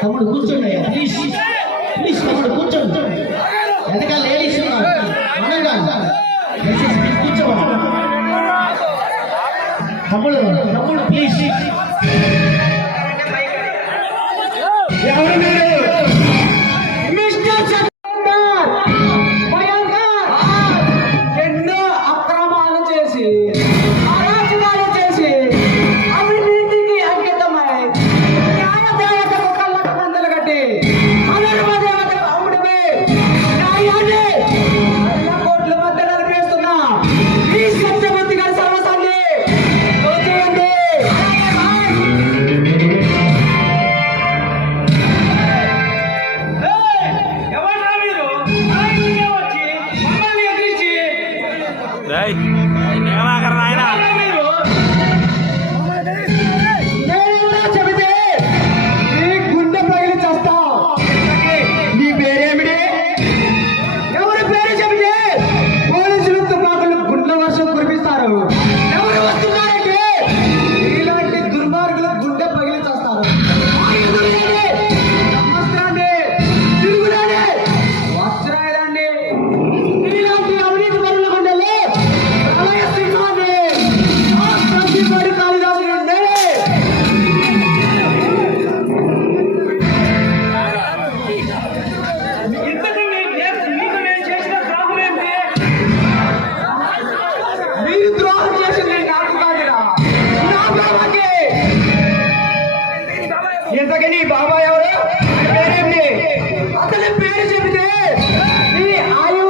తమ్ముడు కూర్చోండి please please తమ్ముడు కూర్చోండి ఎంతగా లేడీస్ కూర్చోవాలి. తమ్ముడు తమ్ముడు ప్లీజ్ Palmeiras! రాయ్ ఏమాకర్ నాయనా మీరు ద్రోహం చేసింది నాకు కాదు రామ నా నీ బాబా ఎవరు? అతని పేరు చెబితే నీ ఆయువు